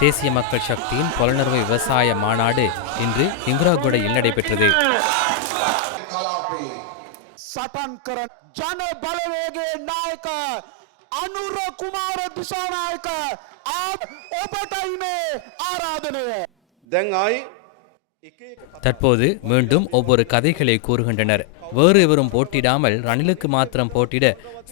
தேசிய மக்கள் சக்தியின் புலனர்வு விவசாய மாநாடு இன்று இங்குராகுடையில் நடைபெற்றது. தற்போது மீண்டும் ஒவ்வொரு கதைகளை கூறுகின்றனர். வேறு எவரும் போட்டியிடாமல் ரணிலுக்கு மாத்திரம் போட்டியிட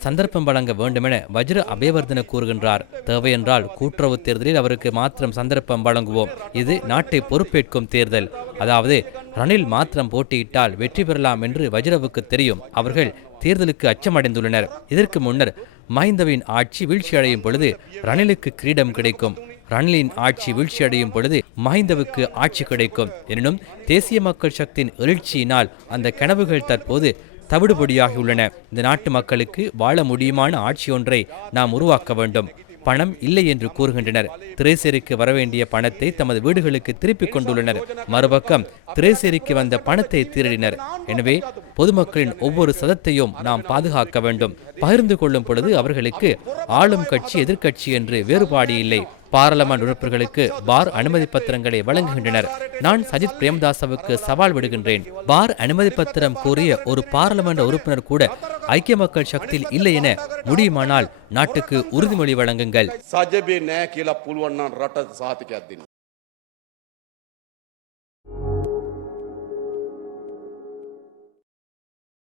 சந்தர்ப்பம் வழங்க வேண்டுமென வஜ்ர அபேவர்தன கூறுகின்றார். தேவையென்றால் கூட்டுறவு தேர்தலில் அவருக்கு மாத்திரம் சந்தர்ப்பம் வழங்குவோம். இது நாட்டை பொறுப்பேற்கும் தேர்தல். அதாவது ரணில் மாத்திரம் போட்டியிட்டால் வெற்றி பெறலாம் என்று வஜ்ரவுக்கு தெரியும். அவர்கள் தேர்தலுக்கு அச்சமடைந்துள்ளனர். இதற்கு முன்னர் மஹிந்தவின் ஆட்சி வீழ்ச்சியடையும் பொழுது ரணிலுக்கு கிரீடம் கிடைக்கும். ரணிலின் ஆட்சி வீழ்ச்சியடையும் பொழுது மஹிந்தவுக்கு ஆட்சி கிடைக்கும். எனினும் தேசிய மக்கள் சக்தியின் எழுச்சியினால் அந்த கனவுகள் தற்போது தவிடுபடியாகியுள்ளன. இந்த நாட்டு மக்களுக்கு வாழ முடியுமான ஆட்சி ஒன்றை நாம் உருவாக்க வேண்டும். பணம் இல்லை என்று கூறுகின்றனர். திரைசேரிக்கு வரவேண்டிய பணத்தை தமது வீடுகளுக்கு திருப்பிக் கொண்டுள்ளனர். மறுபக்கம் திரைசேரிக்கு வந்த பணத்தை திருடினர். எனவே பொதுமக்களின் ஒவ்வொரு சதத்தையும் நாம் பாதுகாக்க வேண்டும். பகிர்ந்து கொள்ளும் பொழுது அவர்களுக்கு ஆளும் கட்சி எதிர்க்கட்சி என்று வேறுபாடு இல்லை. பாராளுமன்ற உறுப்பினர்களுக்கு பார் அனுமதி பத்திரங்களை வழங்குகின்றனர். நான் சஜித் பிரேமதாசவுக்கு சவால் விடுகின்றேன். பார் அனுமதி பத்திரம் கோரிய ஒரு பாராளுமன்ற உறுப்பினர் கூட ஐக்கிய மக்கள் சக்தியில் இல்லை என முடியுமானால் நாட்டுக்கு உறுதிமொழி வழங்குங்கள்.